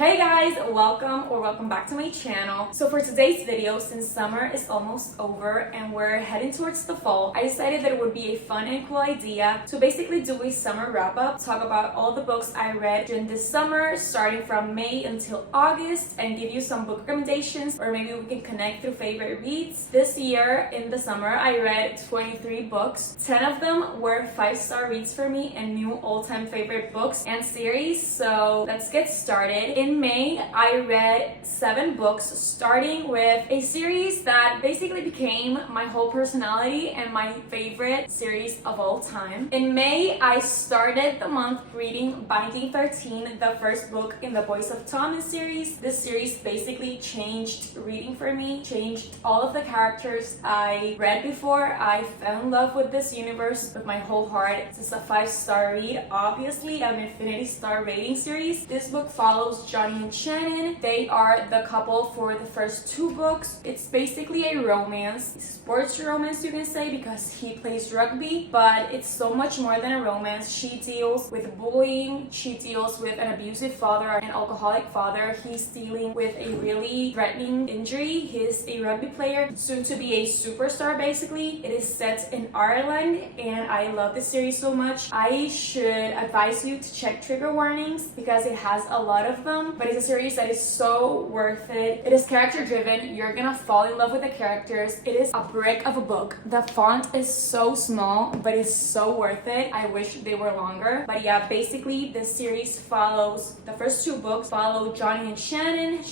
Hey guys, welcome back to my channel. So for today's video, since summer is almost over and we're heading towards the fall, I decided that it would be a fun and cool idea to basically do a summer wrap-up, talk about all the books I read during this summer, starting from May until August, and give you some book recommendations, or maybe we can connect through favorite reads. This year in the summer, I read 23 books. 10 of them were 5-star reads for me and new all-time favorite books and series. So let's get started. In May, I read 7 books, starting with a series that basically became my whole personality and my favorite series of all time. In May, I started the month reading Binding 13, the first book in the Boys of Thomas series. This series basically changed reading for me, changed all of the characters I read before. I fell in love with this universe with my whole heart. This is a 5-star read, obviously an infinity star rating series. This book follows Johnny and Shannon. They are the couple for the first 2 books. It's basically a romance, sports romance you can say, because he plays rugby, but it's so much more than a romance. She deals with bullying, she deals with an abusive father, an alcoholic father. He's dealing with a really threatening injury. He's a rugby player, soon to be a superstar basically. It is set in Ireland and I love this series so much. I should advise you to check trigger warnings because it has a lot of them. But it's a series that is so worth it. It is character driven. You're gonna fall in love with the characters. It is a brick of a book. The font is so small, but it's so worth it. I wish they were longer. But yeah, basically this series follows, the first 2 books follow Johnny and Shannon.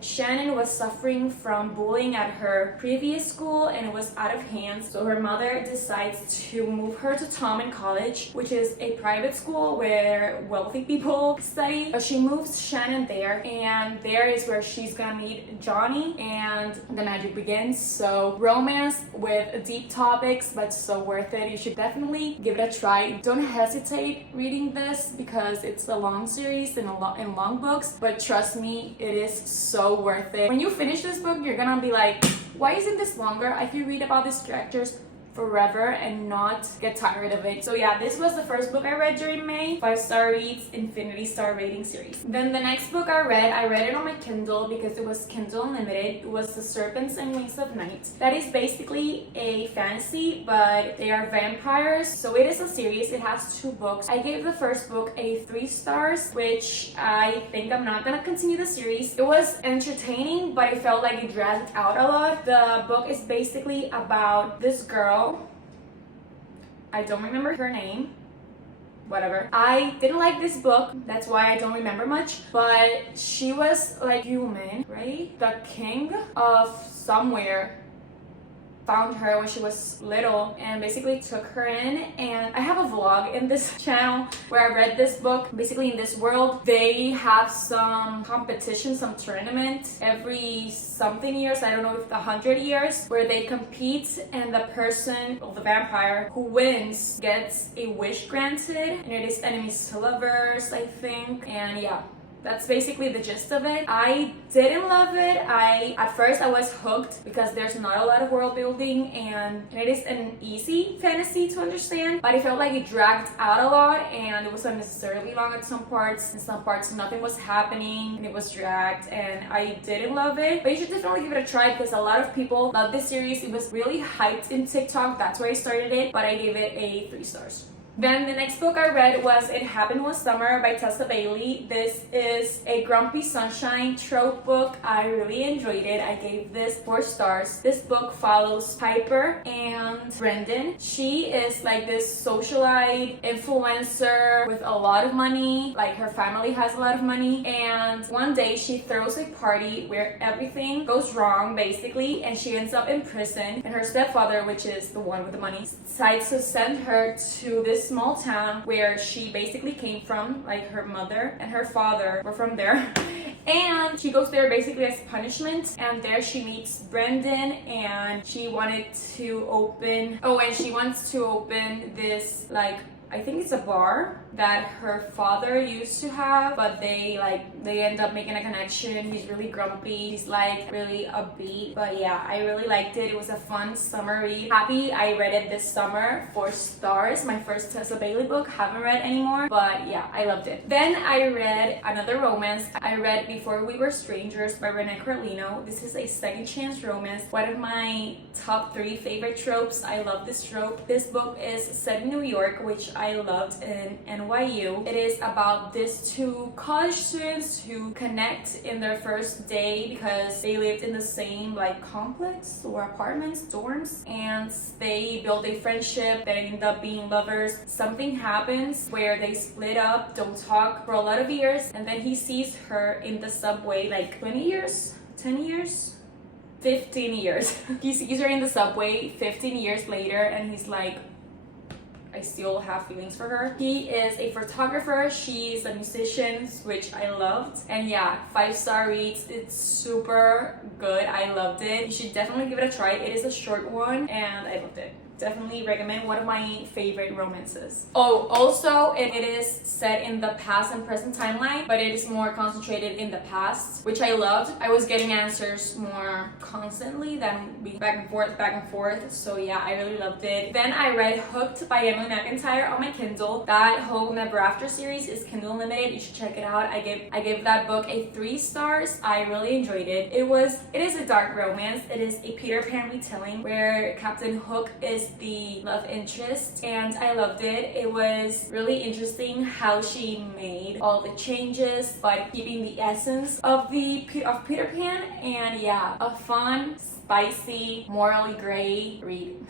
Shannon was suffering from bullying at her previous school and it was out of hand. So her mother decides to move her to Tom College, which is a private school where wealthy people study. But she moves Shannon there, and there is where she's gonna meet Johnny and the magic begins. So romance with deep topics, but so worth it. You should definitely give it a try. Don't hesitate reading this because it's a long series and long books, but trust me, it is so worth it. When you finish this book, you're gonna be like, why isn't this longer? I can read about these characters forever and not get tired of it. So yeah, this was the first book I read during May. 5-star reads, infinity star rating series. Then the next book I read it on my Kindle because it was Kindle Unlimited. It was The Serpents and Wings of Night. That is basically a fantasy, but they are vampires. So it is a series. It has 2 books. I gave the first book a 3 stars, which I think I'm not gonna continue the series. It was entertaining, but it felt like it dragged out a lot. The book is basically about this girl. I don't remember her name. Whatever. I didn't like this book. That's why I don't remember much. But she was like human, right? The king of somewhere found her when she was little and basically took her in. And I have a vlog in this channel where I read this book. Basically in this world, they have some competition, some tournament every something years, I don't know if 100 years, where they compete and the person, or the vampire who wins, gets a wish granted, and it is enemies to lovers, I think. And yeah, that's basically the gist of it. I didn't love it. At first I was hooked because there's not a lot of world building and it is an easy fantasy to understand, but I felt like it dragged out a lot and it was unnecessarily long at some parts. In some parts nothing was happening and it was dragged and I didn't love it. But you should definitely give it a try because a lot of people love this series. It was really hyped in TikTok. That's where I started it, but I gave it a 3 stars. Then the next book I read was It Happened One Summer by Tessa Bailey. This is a Grumpy Sunshine trope book. I really enjoyed it. I gave this 4 stars. This book follows Piper and Brendan. She is like this socialite influencer with a lot of money. Like her family has a lot of money. And one day she throws a party where everything goes wrong basically and she ends up in prison. And her stepfather, which is the one with the money, decides to send her to this small town where she basically came from. Like her mother and her father were from there. And she goes there basically as punishment, and there she meets Brendan and she wanted to open, and she wants to open this like I think it's a bar that her father used to have, but they end up making a connection. He's really grumpy, he's like really upbeat, but yeah, I really liked it. It was a fun summer read. Happy I read it this summer. 4 stars. My first Tessa Bailey book. Haven't read anymore, but yeah, I loved it. Then I read another romance. I read Before We Were Strangers by Renee Carlino. This is a second chance romance, one of my top 3 favorite tropes. I love this trope. This book is set in New York, which I loved, in NYU. It is about these 2 college students who connect in their first day because they lived in the same like complex or apartments, dorms, and they build a friendship that end up being lovers. Something happens where they split up, don't talk for a lot of years, and then he sees her in the subway like 20 years, 10 years, 15 years. He sees her in the subway 15 years later, and he's like, I still have feelings for her. He is a photographer, she's a musician, which I loved. And yeah, 5-star reads. It's super good. I loved it. You should definitely give it a try. It is a short one and I loved it. Definitely recommend. One of my favorite romances. Oh, also it is set in the past and present timeline, but it is more concentrated in the past, which I loved. I was getting answers more constantly than being back and forth. So yeah, I really loved it. Then I read Hooked by Emily McIntyre on my Kindle. That whole Never After series is Kindle Unlimited. You should check it out. I gave that book a 3 stars. I really enjoyed it. It is a dark romance. It is a Peter Pan retelling where Captain Hook is the love interest, and I loved it. It was really interesting how she made all the changes but keeping the essence of Peter Pan. And yeah, a fun, spicy, morally gray read.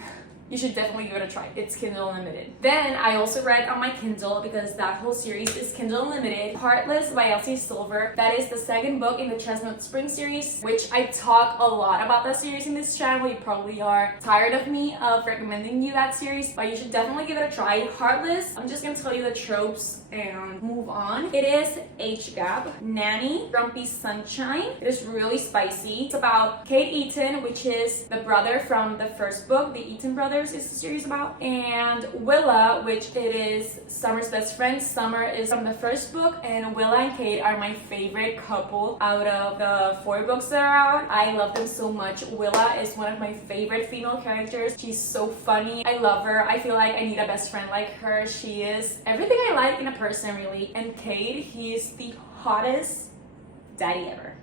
You should definitely give it a try. It's Kindle Unlimited. Then I also read on my Kindle, because that whole series is Kindle Unlimited, Heartless by Elsie Silver. That is the second book in the Chestnut Spring series, which I talk a lot about that series in this channel. You probably are tired of me recommending you that series, but you should definitely give it a try. Heartless, I'm just gonna tell you the tropes and move on. It is age gap, nanny, grumpy sunshine. It is really spicy. It's about Kate Eaton, which is the brother from the first book, the Eaton brothers is the series about, and Willa, which it is Summer's best friend. Summer is from the first book, and Willa and Kate are my favorite couple out of the 4 books that are out. I love them so much. Willa is one of my favorite female characters. She's so funny. I love her. I feel like I need a best friend like her. She is everything I like in a person, really. And Kate, he is the hottest daddy ever.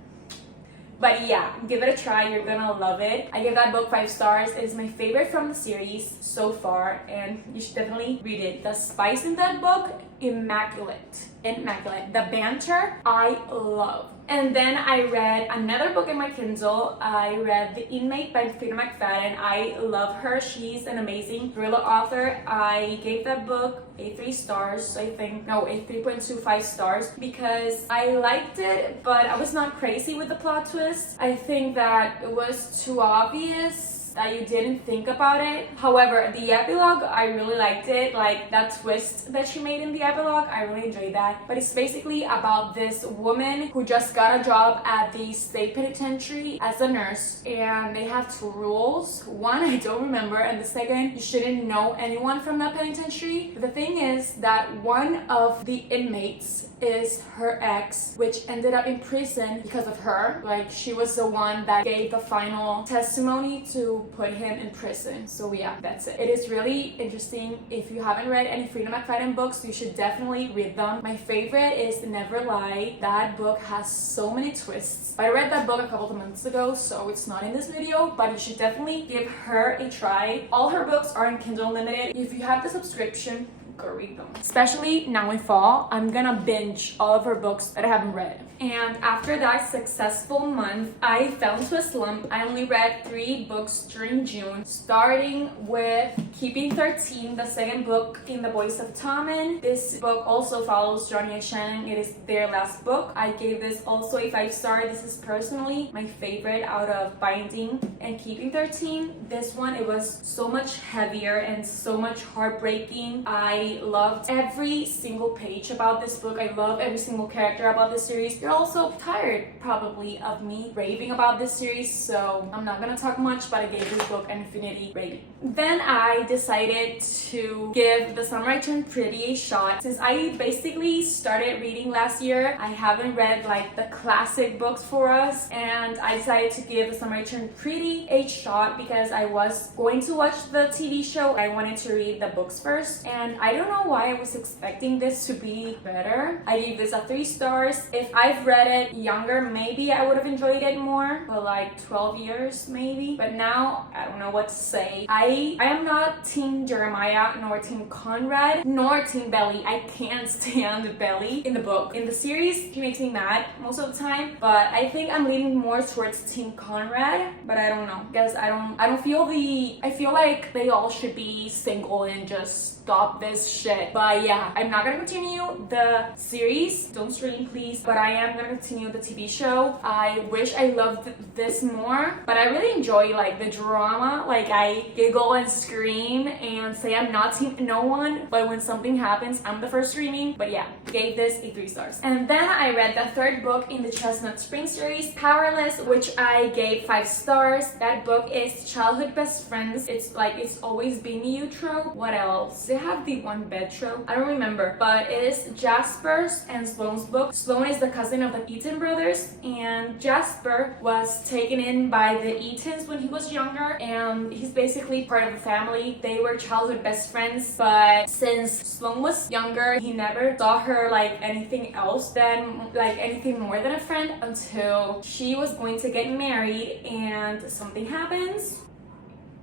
But yeah, give it a try. You're gonna love it. I give that book 5 stars. It is my favorite from the series so far, and you should definitely read it. The spice in that book, immaculate. The banter, I love. And then I read another book in my Kindle. I read The Inmate by Freida McFadden. I love her. She's an amazing thriller author. I gave that book a 3 stars, I think. No, a 3.25 stars, because I liked it, but I was not crazy with the plot twist. I think that it was too obvious that you didn't think about it. However, the epilogue, I really liked it. Like that twist that she made in the epilogue, I really enjoyed that. But it's basically about this woman who just got a job at the state penitentiary as a nurse, and they have 2 rules. One, I don't remember, and the second, you shouldn't know anyone from that penitentiary. But the thing is that one of the inmates is her ex, which ended up in prison because of her. Like, she was the one that gave the final testimony to put him in prison. So yeah, that's it. It is really interesting. If you haven't read any Freida McFadden books, you should definitely read them. My favorite is Never Lie. That book has so many twists. I read that book a couple of months ago, so it's not in this video, but you should definitely give her a try. All her books are in Kindle Unlimited. If you have the subscription, go read them. Especially now in fall, I'm gonna binge all of her books that I haven't read. And after that successful month, I fell into a slump. I only read 3 books during June, starting with Keeping 13, the second book in the Boys of Tommen. This book also follows Johnny and Shannon. It is their last book. I gave this also a 5 star. This is personally my favorite out of Binding and Keeping 13. This one, it was so much heavier and so much heartbreaking. I I loved every single page about this book. I love every single character about this series. You're also tired probably of me raving about this series, so I'm not gonna talk much, but I gave this book an infinity rating. Then I decided to give The Summer I Turned Pretty a shot. Since I basically started reading last year, I haven't read like the classic books for us, and I decided to give The Summer I Turned Pretty a shot because I was going to watch the TV show. I wanted to read the books first, and I don't know why I was expecting this to be better. I gave this a 3 stars. If I've read it younger, maybe I would have enjoyed it more, but like 12 years maybe. But now I don't know what to say. I am not Team Jeremiah, nor Team Conrad, nor Team Belly. I can't stand Belly in the book. In the series, she makes me mad most of the time, but I think I'm leaning more towards Team Conrad, but I don't know, because I feel like they all should be single and just stop this shit. But yeah, I'm not gonna continue the series, don't stream please, but I am gonna continue the TV show. I wish I loved this more, but I really enjoy like the drama. Like I giggle and scream and say I'm not team no one, but when something happens, I'm the first screaming. But yeah, gave this a 3 stars. And then I read the 3rd book in the Chestnut Spring series, Powerless, which I gave 5 stars. That book is childhood best friends. It's like it's always been you trope. What else? They have the one bed trope. I don't remember, but it is Jasper's and Sloane's book. Sloane is the cousin of the Eaton brothers, and Jasper was taken in by the Eatons when he was younger, and he's basically part of the family. They were childhood best friends, but since Sloane was younger, he never saw her like anything else than like anything more than a friend until she was going to get married and something happens.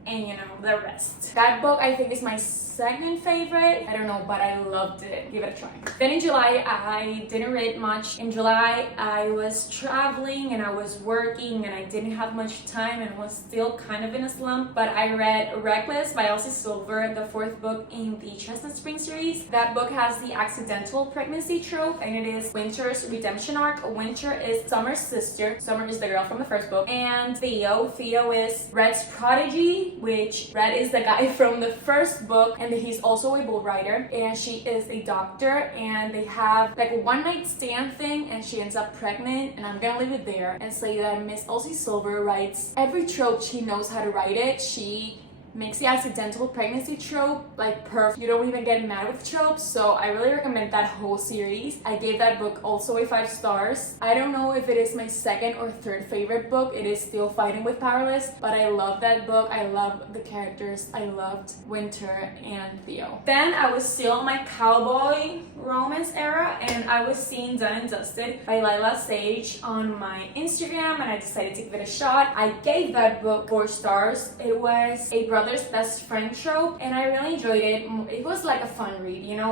And you know the rest. That book I think is my 2nd favorite. I don't know, but I loved it. Give it a try. Then in July, I didn't read much. In July, I was traveling and I was working and I didn't have much time and was still kind of in a slump. But I read Reckless by Elsie Silver, the 4th book in the Chestnut Spring series. That book has the accidental pregnancy trope, and it is Winter's redemption arc. Winter is Summer's sister. Summer is the girl from the 1st book. And Theo is Red's prodigy, which Red is the guy from the 1st book, and he's also a bull rider, and she is a doctor, and they have like a one-night stand thing, and she ends up pregnant. And I'm gonna leave it there and say that Miss Elsie Silver writes every trope. She knows how to write it. She makes the accidental pregnancy trope like perfect. You don't even get mad with tropes, so I really recommend that whole series. I gave that book also a 5 stars. I don't know if it is my 2nd or 3rd favorite book. It is still Fighting with Powerless, but I love that book. I love the characters. I loved Winter and Theo. Then I was still in my cowboy romance era, and I was seeing Done and Dusted by Lila Sage on my Instagram, and I decided to give it a shot. I gave that book 4 stars. It was a brother's best friend trope, and I really enjoyed it. It was like a fun read, you know.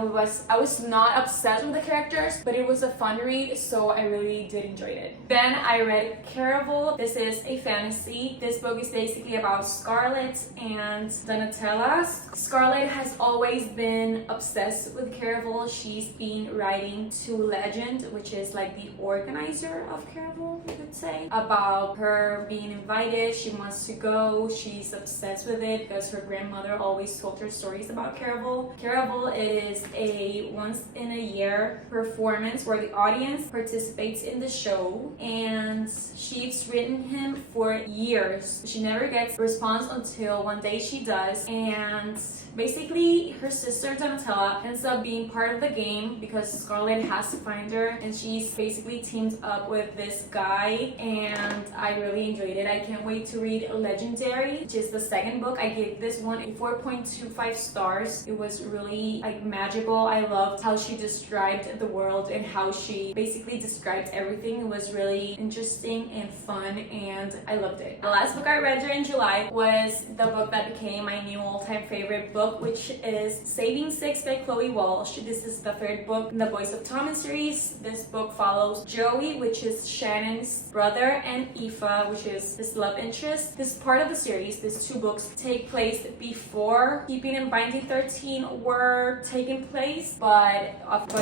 I was not obsessed with the characters, but it was a fun read, so I really did enjoy it. Then I read Caraval. This is a fantasy. This book is basically about Scarlet and Donatella. Scarlet has always been obsessed with Caraval. She's been writing to Legend, which is like the organizer of Caraval, you could say, about her being invited. She wants to go. She's obsessed with it because her grandmother always told her stories about Caraval. Caraval is a once-in-a-year performance where the audience participates in the show, and she's written him for years. She never gets a response until one day she does, and basically her sister Donatella ends up being part of the game because Scarlet has to find her, and she's basically teamed up with this guy, and I really enjoyed it. I can't wait to read Legendary, which is the 2nd book. I gave this one a 4.25 stars. It was really like magical. I loved how she described the world and how she basically described everything. It was really interesting and fun, and I loved it. The last book I read during July was the book that became my new all-time favorite book, which is Saving Six by Chloe Walsh. This is the 3rd book in the Boys of Thomas series. This book follows Joey, which is Shannon's brother, and Aoife, which is his love interest. This part of the series, these 2 books, take place before Keeping and Binding 13 were taking place, but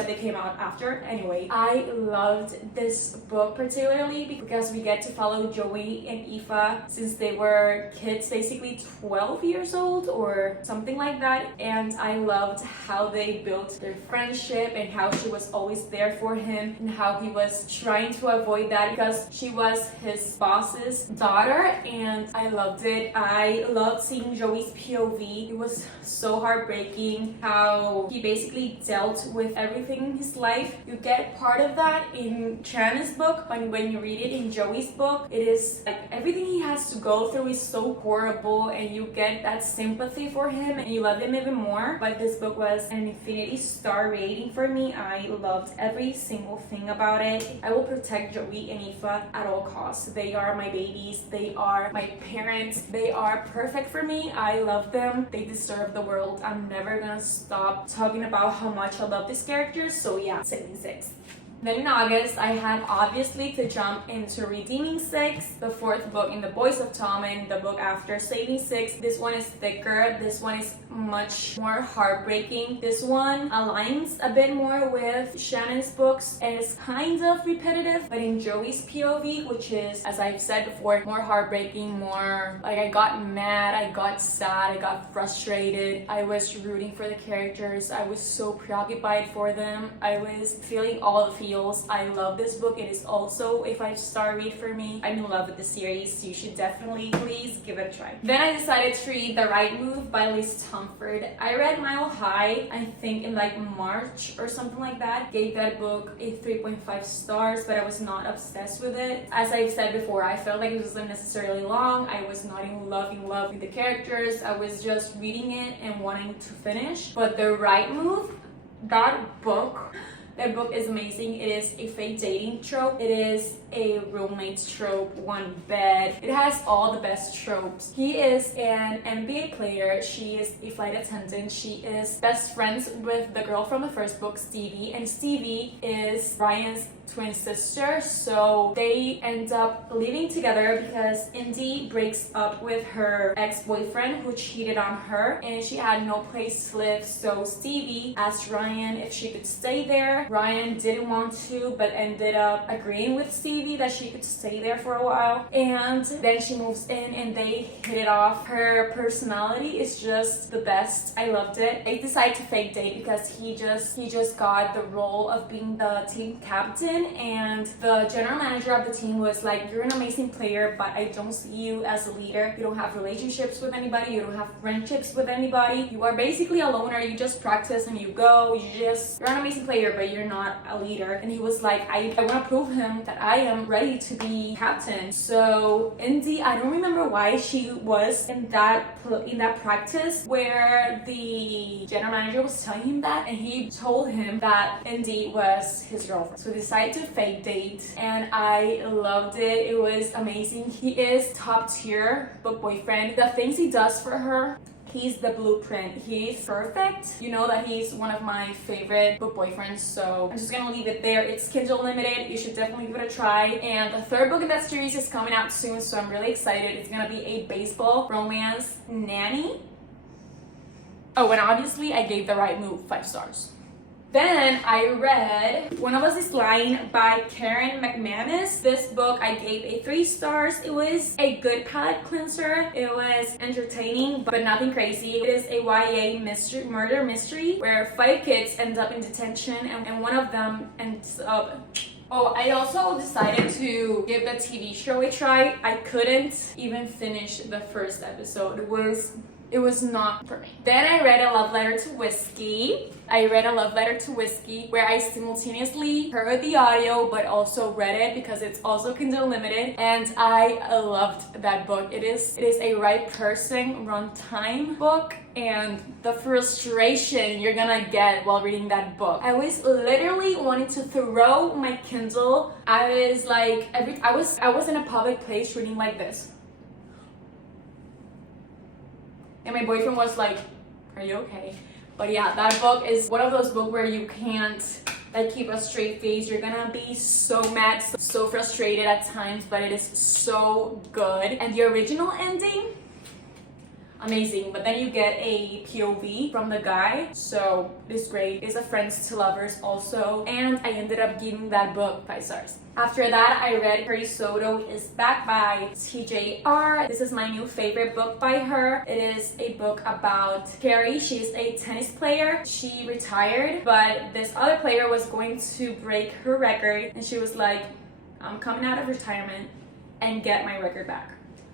they came out after. Anyway, I loved this book particularly because we get to follow Joey and Aoife since they were kids, basically 12 years old or something like like that. And I loved how they built their friendship and how she was always there for him and how he was trying to avoid that because she was his boss's daughter, and I loved it. I loved seeing Joey's POV. It was so heartbreaking how he basically dealt with everything in his life. You get part of that in Chana's book, but when you read it in Joey's book, it is like everything he has to go through is so horrible, and you get that sympathy for him and you love him even more. But this book was an infinity star rating for me. I loved every single thing about it. I will protect Joey and Aoife at all costs. They are my babies. They are my parents. They are perfect for me. I love them. They deserve the world. I'm never gonna stop talking about how much I love these characters. So yeah, 76. Then in August, I had obviously to jump into Redeeming Six, the fourth book in the Boys of Tom and the book after Saving Six. This one is thicker. This one is much more heartbreaking. This one aligns a bit more with Shannon's books and is kind of repetitive, but in Joey's POV, which is, as I've said before, more heartbreaking, more like I got mad, I got sad, I got frustrated. I was rooting for the characters. I was so preoccupied for them. I was feeling all the feels. I love this book. It is also a 5-star read for me. I'm in love with the series. You should definitely please give it a try. Then I decided to read The Right Move by Liz Mumford. I read Mile High, I think in like March or something like that. Gave that book a 3.5 stars, but I was not obsessed with it. As I've said before, I felt like it was unnecessarily long. I was not in love with the characters. I was just reading it and wanting to finish. But The Right Move, that book is amazing. It is a fake dating trope. It is a roommate trope, one bed. It has all the best tropes. He is an NBA player. She is a flight attendant. She is best friends with the girl from the first book, Stevie, and Stevie is Ryan's twin sister. So they end up living together because Indy breaks up with her ex-boyfriend who cheated on her, and she had no place to live. So Stevie asked Ryan if she could stay there. Ryan didn't want to, but ended up agreeing with Stevie that she could stay there for a while, and then she moves in and they hit it off. Her personality is just the best. I loved it. They decided to fake date because he just got the role of being the team captain, and the general manager of the team was like, you're an amazing player, but I don't see you as a leader. You don't have relationships with anybody. You don't have friendships with anybody. You are basically a loner. You just practice and you go. You're an amazing player, but you're not a leader. And he was like, I want to prove him that I am ready to be captain. So Indy, I don't remember why she was in that practice where the general manager was telling him that, and he told him that Indy was his girlfriend. So he decided to fake date, and I loved it. It was amazing. He is top tier book boyfriend. The things he does for her, he's the blueprint. He's perfect. You know that he's one of my favorite book boyfriends, so I'm just gonna leave it there. It's Kindle Limited. You should definitely give it a try. And the third book in that series is coming out soon, so I'm really excited. It's gonna be a baseball romance nanny. Oh, and obviously I gave The Right Move 5 stars. Then I read One of Us is Lying by Karen McManus. This book I gave a 3 stars. It was a good palate cleanser. It was entertaining, but nothing crazy. It is a YA murder mystery where 5 kids end up in detention, and one of them ends up... Oh, I also decided to give the TV show a try. I couldn't even finish the first episode. It was not for me. Then I read A Love Letter to Whiskey. I read A Love Letter to Whiskey where I simultaneously heard the audio but also read it because it's also Kindle Limited, and I loved that book. It is a right person runtime book, and the frustration you're gonna get while reading that book. I was literally wanting to throw my Kindle. I was like, I was in a public place reading like this. And my boyfriend was like, are you okay? But yeah, that book is one of those books where you can't like keep a straight face. You're gonna be so mad, so frustrated at times, but it is so good. And the original ending, amazing. But then you get a POV from the guy, so it's great. It's a friends to lovers also, and I ended up giving that book 5 stars. After that, I read Carrie Soto is Back by TJR. This is my new favorite book by her. It is a book about Carrie. She's a tennis player. She retired, but this other player was going to break her record, and she was like, I'm coming out of retirement and get my record back.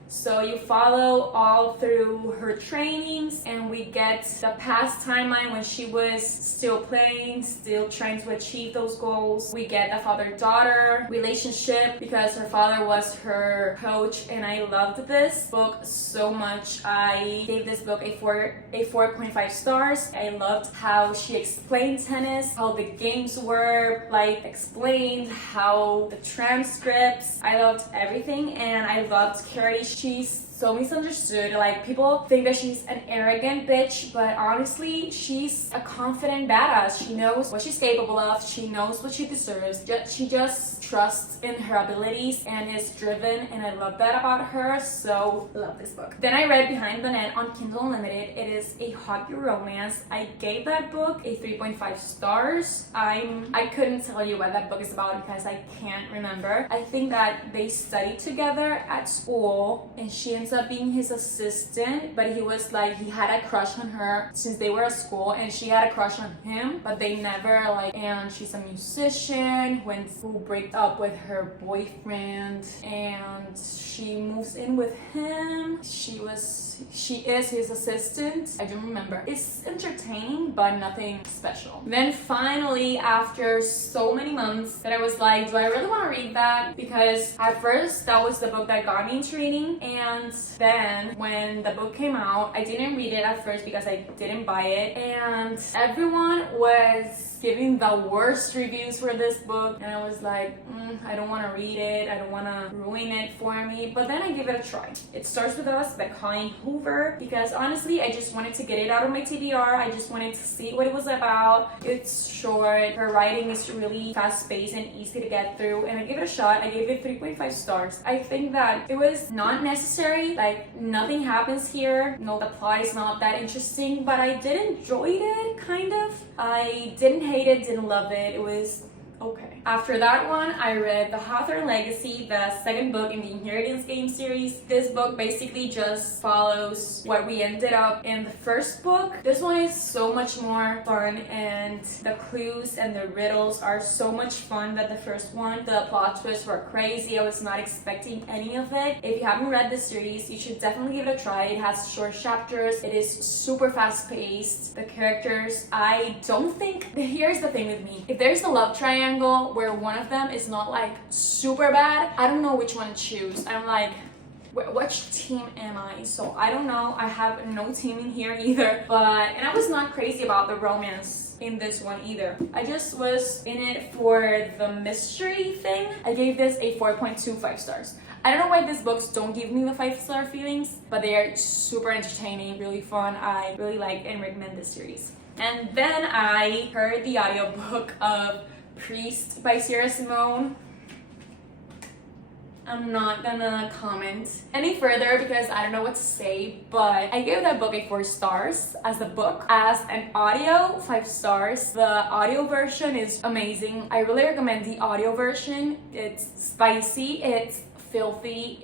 So you follow all through her trainings, and we get the past timeline when she was still playing, still trying to achieve those goals. We get a father-daughter relationship because her father was her coach, and I loved this book so much. I gave this book a 4.5 stars. I loved how she explained tennis, how the games were like explained, how the transcripts. I loved everything, and I loved Carrie. She's so misunderstood. Like, people think that she's an arrogant bitch, but honestly, she's a confident badass. She knows what she's capable of. She knows what she deserves. She just trusts in her abilities and is driven, and I love that about her. So love this book. Then I read Behind the Net on Kindle Unlimited. It is a hockey romance. I gave that book a 3.5 stars. I couldn't tell you what that book is about because I can't remember. I think that they studied together at school, and she ends up being his assistant, but he was like, he had a crush on her since they were at school, and she had a crush on him, but they never like, and she's a musician who breaks up with her boyfriend, and she moves in with him. She is his assistant. I don't remember. It's entertaining, but nothing special. Then finally, after so many months, that I was like, do I really want to read that? Because at first, that was the book that got me into reading, and then when the book came out, I didn't read it at first because I didn't buy it, and everyone was giving the worst reviews for this book, and I was like, I don't want to read it. I don't want to ruin it for me. But then I give it a try. It Starts With Us by Colleen Hoover, because honestly, I just wanted to get it out of my TBR. I just wanted to see what it was about. It's short. Her writing is really fast-paced and easy to get through, and I gave it a shot. I gave it 3.5 stars. I think that it was not necessary. Like, nothing happens here. No, the plot is not that interesting, but I did enjoy it, kind of. I didn't hate it, didn't love it. It was okay. After that one, I read The Hawthorne Legacy, the second book in the Inheritance Game series. This book basically just follows what we ended up in the first book. This one is so much more fun, and the clues and the riddles are so much fun than the first one. The plot twists were crazy. I was not expecting any of it. If you haven't read this series, you should definitely give it a try. It has short chapters. It is super fast paced. The characters, I don't think, here's the thing with me. If there's a love triangle where one of them is not like super bad, I don't know which one to choose. I'm like, which team am I? So I don't know. I have no team in here either. And I was not crazy about the romance in this one either. I just was in it for the mystery thing. I gave this a 4.25 stars. I don't know why these books don't give me the 5-star feelings, but they are super entertaining, really fun. I really like and recommend this series. And then I heard the audiobook of Priest by Sierra Simone. I'm not gonna comment any further because I don't know what to say, but I gave that book a 4 stars as a book. As an audio, 5 stars. The audio version is amazing. I really recommend the audio version. It's spicy, it's filthy,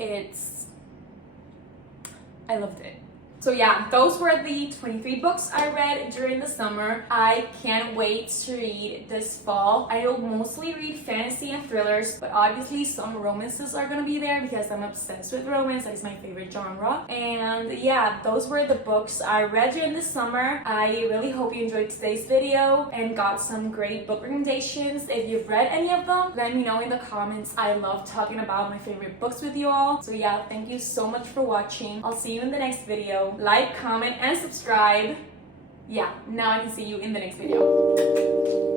I loved it. So yeah, those were the 23 books I read during the summer. I can't wait to read this fall. I will mostly read fantasy and thrillers, but obviously some romances are gonna be there because I'm obsessed with romance. That is my favorite genre. And yeah, those were the books I read during the summer. I really hope you enjoyed today's video and got some great book recommendations. If you've read any of them, let me know in the comments. I love talking about my favorite books with you all. So yeah, thank you so much for watching. I'll see you in the next video. Like, comment, and subscribe. Yeah, now I can see you in the next video.